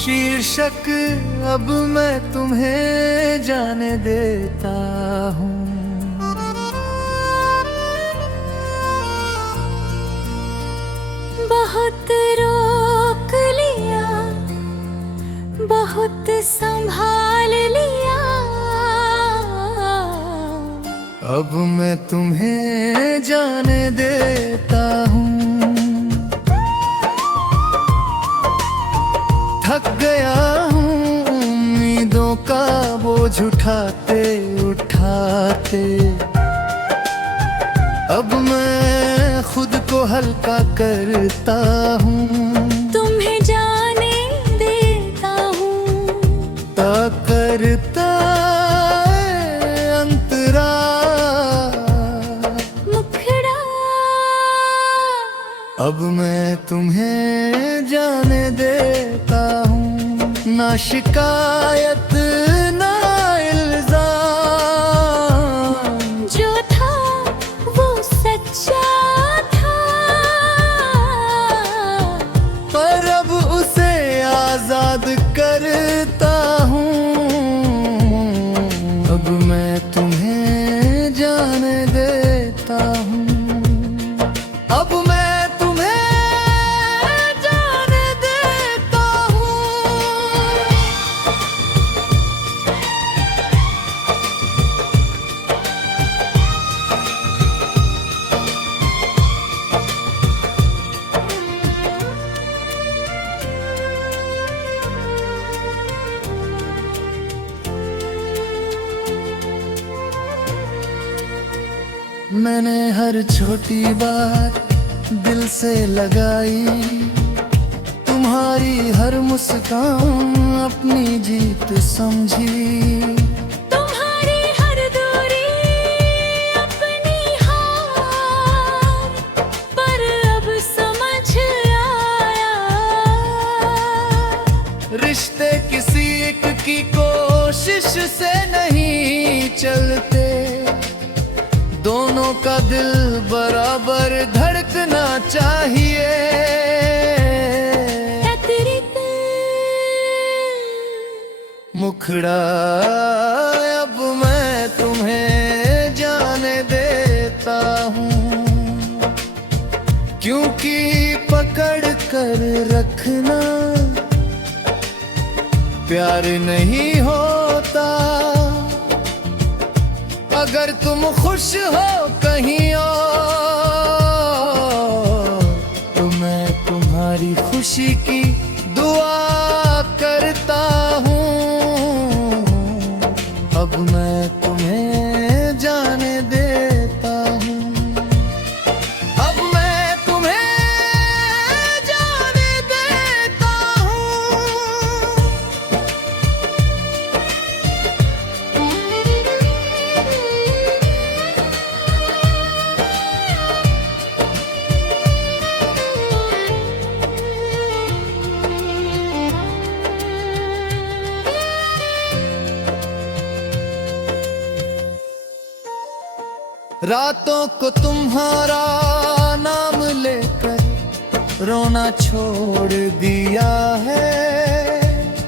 शीर्षक अब मैं तुम्हें जाने देता हूँ। बहुत रोक लिया, बहुत संभाल लिया, अब मैं तुम्हें जाने देता हूँ। थक गया हूँ उम्मीदों का बोझ उठाते उठाते, अब मैं खुद को हल्का करता हूँ। तुम्हें जाने देता हूँ, ता करता अंतरा मुखड़ा। अब मैं तुम्हें जाने देता हूँ। ना शिकायत ना इल्जाम, जो था वो सच्चा था, पर अब उसे आजाद करता हूँ। अब मैं तुम्हें जाने देता हूँ। अब मैं तुम्हें जाने देता हूँ। मैंने हर छोटी बात दिल से लगाई, तुम्हारी हर मुस्कान अपनी जीत समझी। तुम्हारी हर दूरी अपनी हार, पर अब समझ आया, रिश्ते किसी एक की कोशिश से नहीं चलते, दोनों का दिल बराबर धड़कना चाहिए। अतिरिक्त मुखड़ा अब मैं तुम्हें जाने देता हूँ, क्योंकि पकड़ कर रखना प्यार नहीं होता। अगर तुम खुश हो कहीं और, तो मैं तुम्हारी खुशी की दुआ करता हूँ। अब मैं तुम्हें जाने देता हूँ। अब मैं तुम्हें जाने देता हूँ। रातों को तुम्हारा नाम लेकर रोना छोड़ दिया है।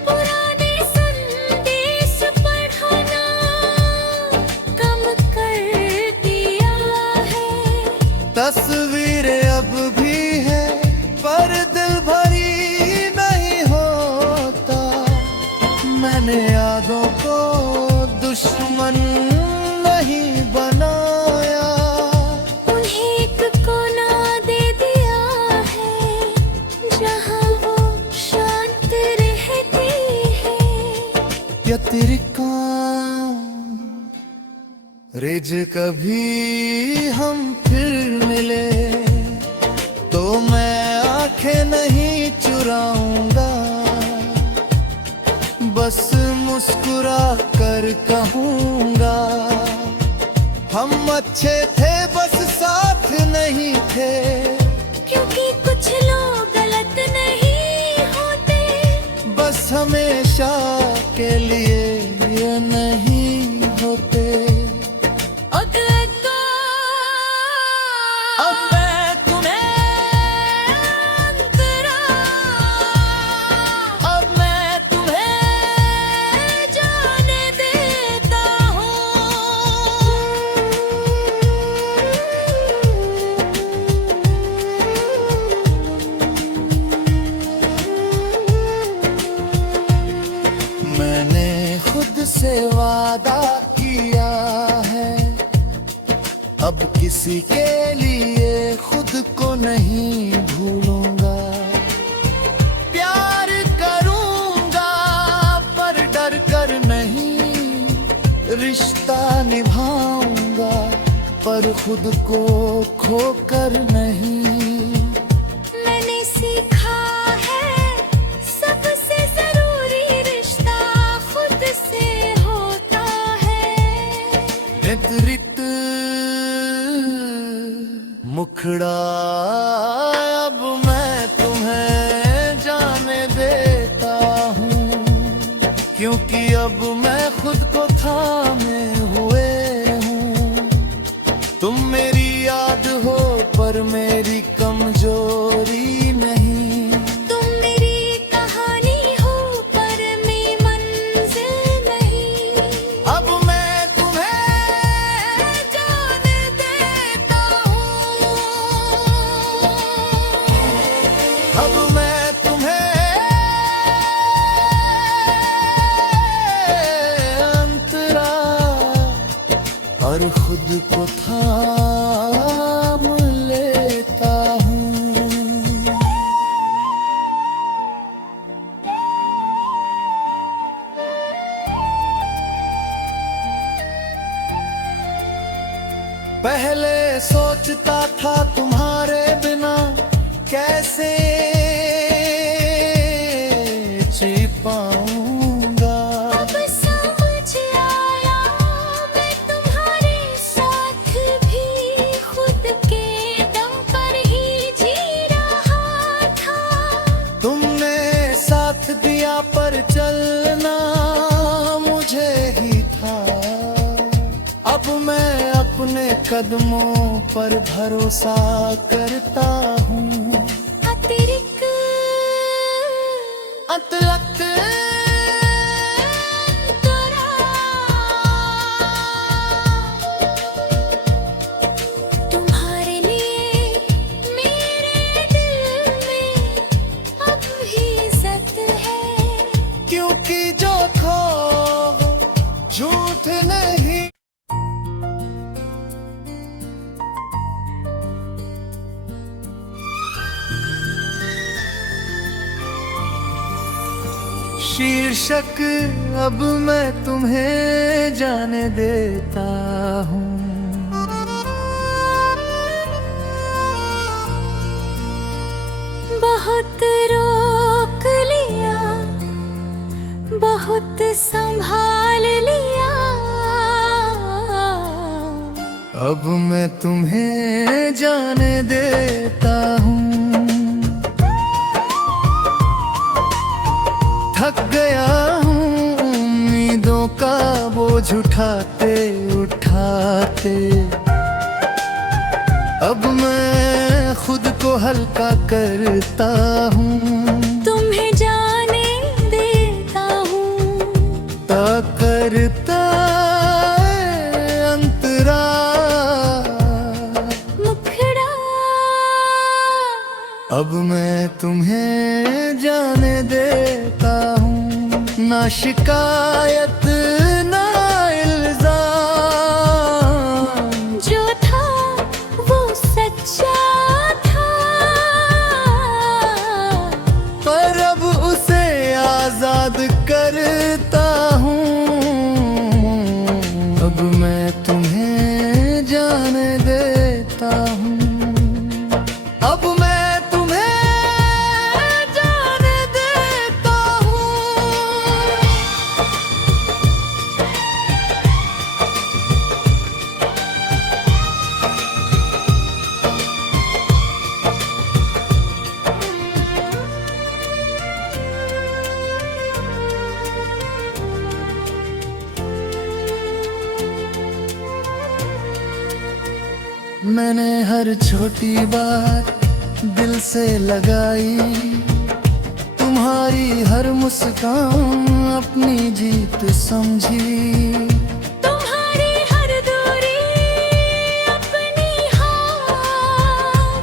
पुराने संदेश पढ़ना कम कर दिया है। तस्वीरें अब भी है पर दिल भरी नहीं होता। मैंने यादों को दुश्मन नहीं बनाया, उन्हें एक कोना दे दिया है, जहाँ वो शांत रहती है। या तेरे काम रिज कभी हम फिर मिले, तो मैं आंखें नहीं चुराऊंगा, बस मुस्कुरा कर कहूँगा हम अच्छे थे बस साथ नहीं थे। क्योंकि कुछ लोग गलत नहीं होते, बस हमेशा के लिए ये नहीं होते। अगर तो अब मैं तुम्हें अंतरा, अब मैं अब किसी के लिए खुद को नहीं भूलूंगा। प्यार करूंगा पर डर कर नहीं, रिश्ता निभाऊंगा पर खुद को खोकर नहीं। मैंने सीखा है सबसे जरूरी रिश्ता खुद से होता है। रित मुखड़ा अब मैं तुम्हें जाने देता हूँ, क्योंकि अब मैं खुद को थामे हुए हूँ। तुम मेरी याद हो पर मेरी कमजोरी नहीं। तुम मेरी कहानी हो पर मैं मंजिल नहीं। अब मैं तुम्हें जाने देता हूँ, अब मैं तुम्हें अंतरा और खुद को थाम लेता हूँ। पहले सोचता था तुम्हारे बिना कैसे जी पाऊंगा। अब समझ आया मैं तुम्हारे साथ भी खुद के दम पर ही जी रहा था। तुमने साथ दिया पर चलना मुझे ही था। अब मैं अपने कदमों पर भरोसा करता हूँ। अतिरिक्त अतलक तुम्हारे लिए मेरे दिल में अब भी इज्जत है। क्योंकि जो खो झूठ नहीं। शीर्षक अब मैं तुम्हें जाने देता हूँ। बहुत रोक लिया, बहुत संभाल लिया। अब मैं तुम्हें जाने देता हूँ। थक गया हूँ उम्मीदों का बोझ उठाते उठाते। अब मैं खुद को हल्का करता हूँ। तुम्हें जाने देता हूँ ता करता अंतरा मुखड़ा। अब मैं तुम्हें जाने देता हूँ। ना शिकायत ना इल्जाम, जो था वो सच्चा था। पर अब उसे आजाद करता हूँ। अब मैं तुम्हें जाने देता हूँ। अब मैं तुम्हें जाने देता हूँ। मैंने हर छोटी बात दिल से लगाई। तुम्हारी हर मुस्कान अपनी जीत समझी। तुम्हारी हर दूरी अपनी हार,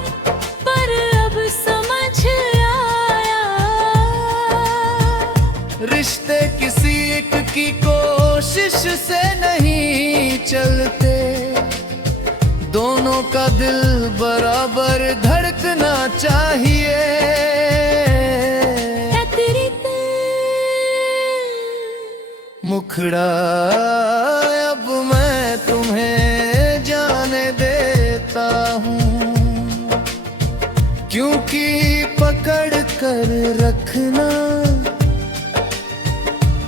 पर अब समझ आया। रिश्ते किसी एक की कोशिश से नहीं चलते। मुखड़ा अब मैं तुम्हें जाने देता हूँ, क्योंकि पकड़ कर रखना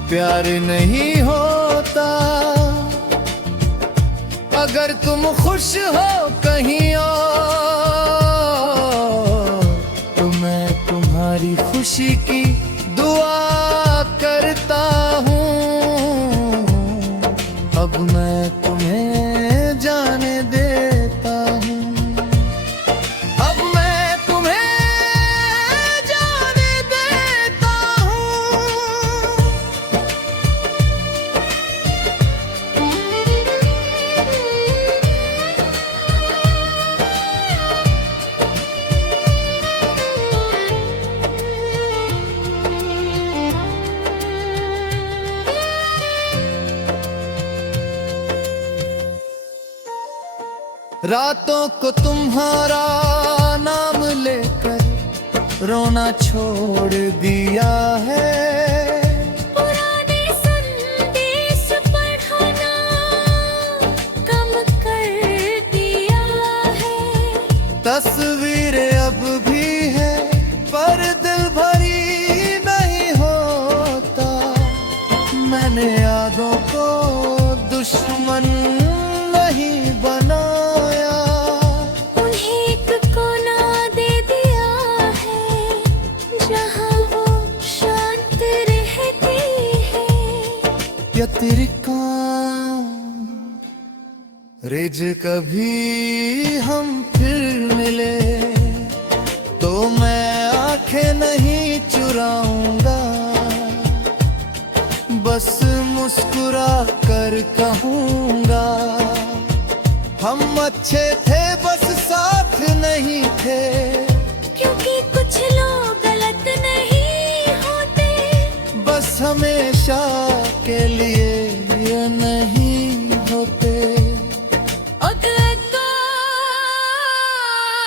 प्यार नहीं होता। अगर तुम खुश हो कहीं और, तो मैं तुम्हारी खुशी की दुआ करता हूँ। अब मैं तुम्हें जाने देता हूँ, अब मैं तुम्हें जाने देता हूँ। रातों को तुम्हारा नाम लेकर रोना छोड़ दिया है। पुराने संदेश पढ़ना कम कर दिया है। तस्वीरें अब भी है पर दिल भरी नहीं होता। मैंने यादों को दुश्मन नहीं बनाया, उन्हें एक कोना दे दिया है जहाँ वो शांत रहती है। या तेरे काम रिज कभी हम फिर मिले तो मैं आंखें नहीं चुराऊंगा, बस मुस्कुरा कर कहूँगा हम अच्छे थे बस साथ नहीं थे। क्योंकि कुछ लोग गलत नहीं होते, बस हमेशा के लिए ये नहीं होते।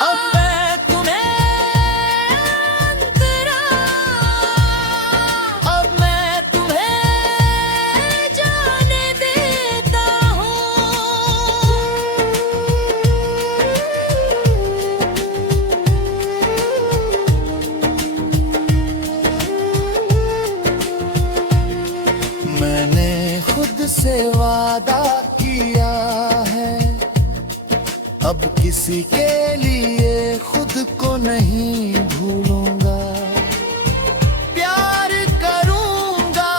अब मैं तुम्हें अंतरा, अब मैं तुम्हें जाने देता मैंने खुद से वादा किया है, अब किसी के लिए खुद को नहीं भूलूंगा। प्यार करूंगा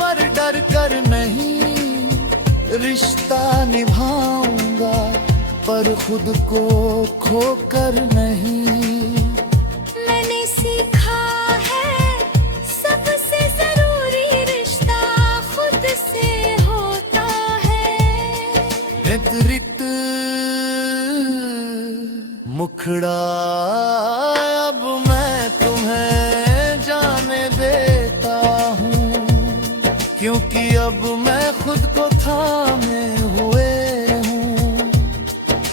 पर डर कर नहीं, रिश्ता निभाऊंगा पर खुद को खोकर नहीं। मैंने सीखा है सबसे जरूरी रिश्ता खुद से होता है। रित मुखड़ा अब मैं तुम्हें जाने देता हूँ, क्योंकि अब मैं खुद को थामे हुए हूँ।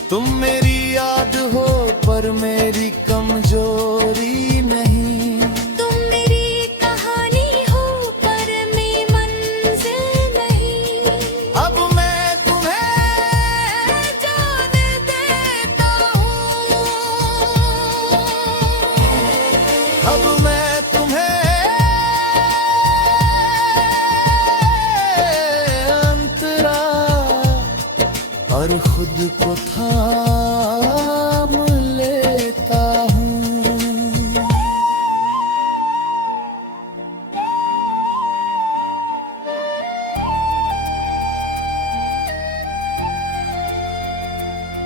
तुम मेरी याद हो पर मेरी कमजोरी नहीं। तुम मेरी कहानी हो पर मैं मंजिल नहीं। अब मैं तुम्हें जाने देता हूँ, अब मैं तुम्हें अंतरा और खुद को थाम लेता हूँ।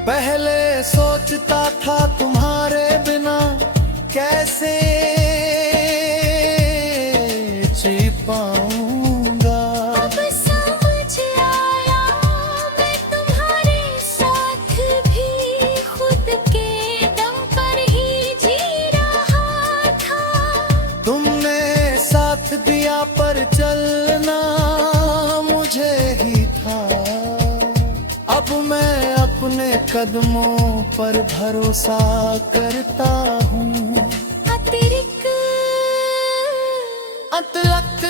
पहले सोचता था तुम्हारे बिना कैसे जी पाऊंगा। अब समझ आया मैं तुम्हारे साथ भी खुद के दम पर ही जी रहा था। तुमने साथ दिया पर चलना मुझे ही था। अब मैं अपने कदमों पर भरोसा करता हूँ। अतिरिक्त अतलक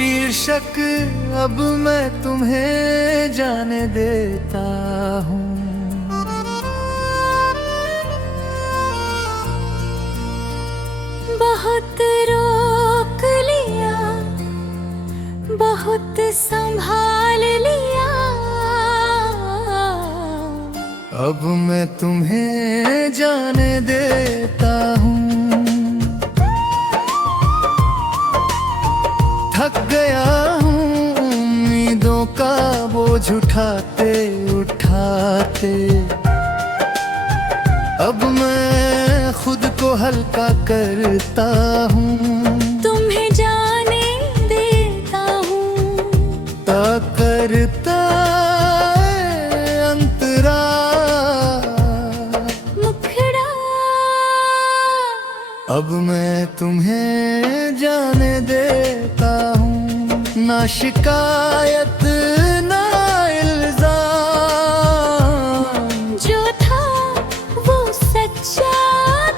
शीर्षक अब मैं तुम्हें जाने देता हूँ। बहुत रोक लिया, बहुत संभाल लिया, अब मैं तुम्हें जाने देता हूँ। थक गया हूँ उम्मीदों का बोझ उठाते उठाते, अब मैं खुद को हल्का करता हूँ। तुम्हें जाने देता हूँ, ता करता अंतरा मुखड़ा, अब मैं तुम्हें जाने देता हूँ। ना शिकायत ना इल्जाम, जो था वो सच्चा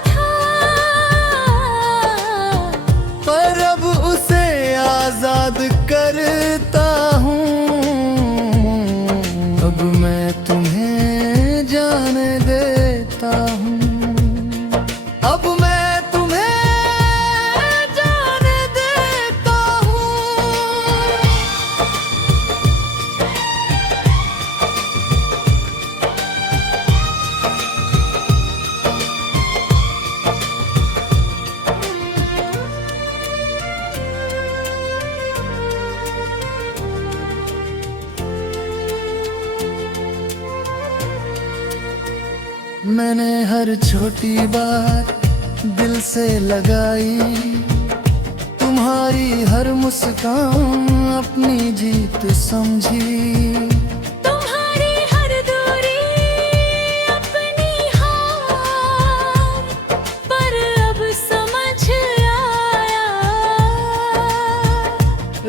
था, पर अब उसे आजाद करता हूँ। अब मैं तुम्हें जाने देता हूँ। अब मैं तुम्हें जाने देता हूँ। मैंने हर छोटी बात दिल से लगाई, तुम्हारी हर मुस्कान अपनी जीत समझी। तुम्हारी हर दूरी अपनी हार, पर अब समझ आया,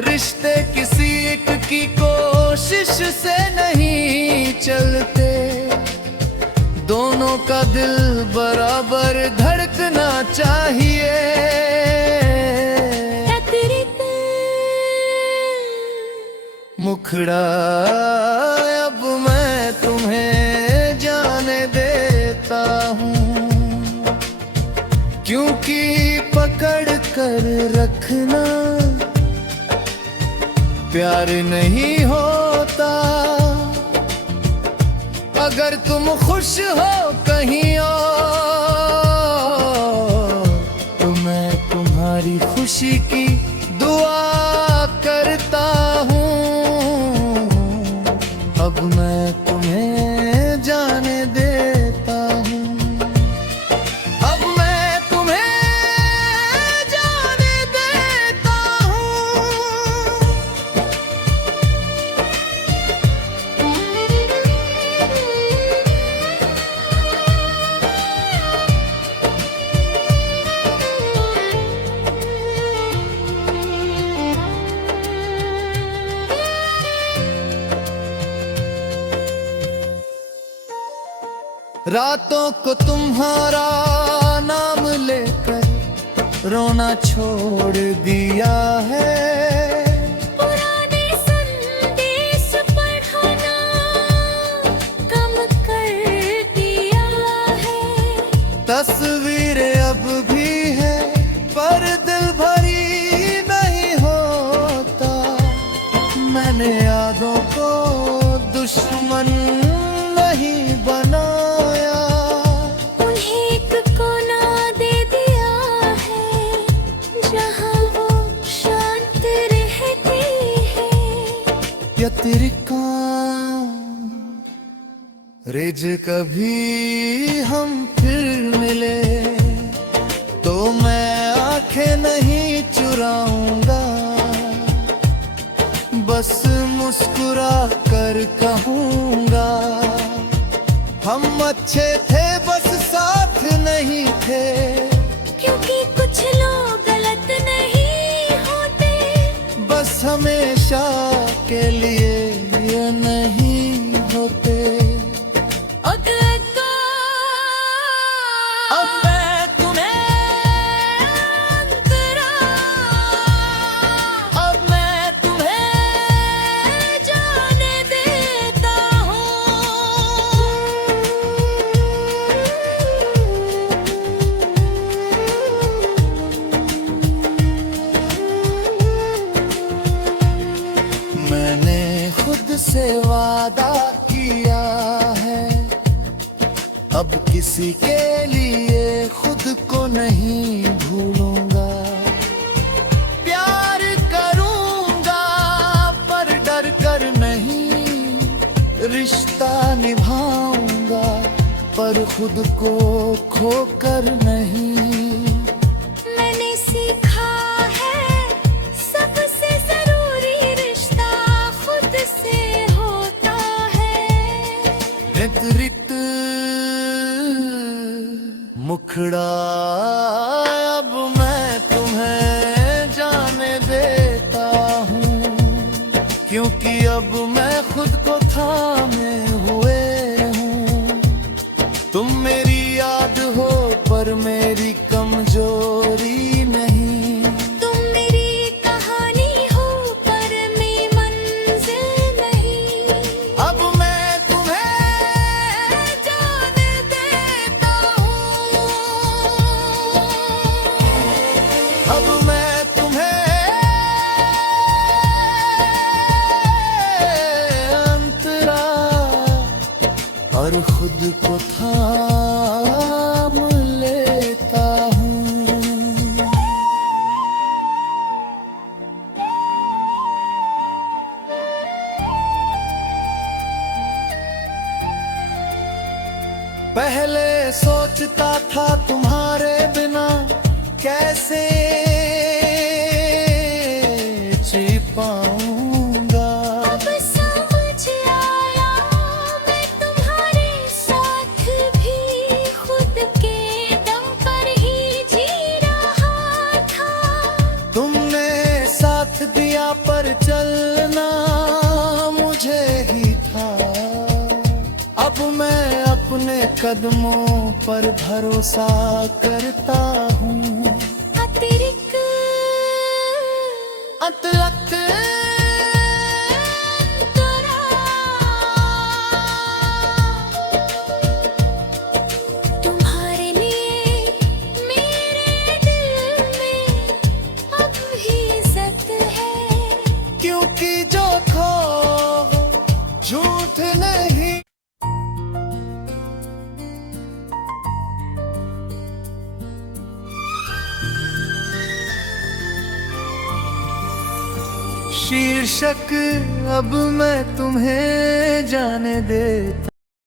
रिश्ते किसी एक की कोशिश से नहीं चलते, दोनों का दिल बराबर धड़कना चाहिए। अतिरिक्त मुखड़ा अब मैं तुम्हें जाने देता हूँ, क्योंकि पकड़ कर रखना प्यार नहीं होता। अगर तुम खुश हो कहीं और, तो मैं तुम्हारी खुशी की दुआ करता हूँ। अब मैं तुम्हें जाने देता हूँ। अब मैं तुम्हें जाने देता हूँ। रातों को तुम्हारा नाम लेकर रोना छोड़ दिया है, पुराने संदेश पढ़ना कम कर दिया है। तस्वीरें अब भी है पर दिल भरी नहीं होता। मैंने यादों को दुश्मन नहीं बनाया, उन्हें एक कोना दे दिया है, जहाँ वो शांत रहती है। यतिरिका रिज कभी हम फिर मिले तो मैं आंखें नहीं चुराऊंगा, बस मुस्कुरा कर कहूँगा हम अच्छे थे बस साथ नहीं थे। क्योंकि कुछ लोग गलत नहीं होते, बस हमेशा के लिए ये नहीं होते। अब मैं तुम्हें अंतरा, अब मैं अब किसी के लिए खुद को नहीं भूलूंगा। प्यार करूंगा पर डर कर नहीं, रिश्ता निभाऊंगा पर खुद को खोकर नहीं। मैंने सीखा है सबसे जरूरी रिश्ता खुद से होता है। रित मुखड़ा अब मैं तुम्हें जाने देता हूँ, क्योंकि अब मैं खुद को थामे हुए हूँ। तुम मेरी याद हो पर मेरी कमजोरी नहीं। तुम मेरी कहानी हो पर मैं मंजिल नहीं। अब मैं तुम्हें जाने देता हूँ, अब मैं तुम्हें अंतरा और खुद को थाम लेता हूँ। पहले सोचता था तुम्हारे बिना कैसे जी पाऊंगा। अब समझ आया मैं तुम्हारे साथ भी खुद के दम पर ही जी रहा था। तुमने साथ दिया पर चलना मुझे ही था। अब मैं अपने कदमों पर भरोसा करता हूँ। अतिरिक्त अतलक तुम्हारे लिए मेरे दिल में अब भी इज्जत है। क्योंकि जो खो झूठ नहीं। शीर्षक अब मैं तुम्हें जाने देता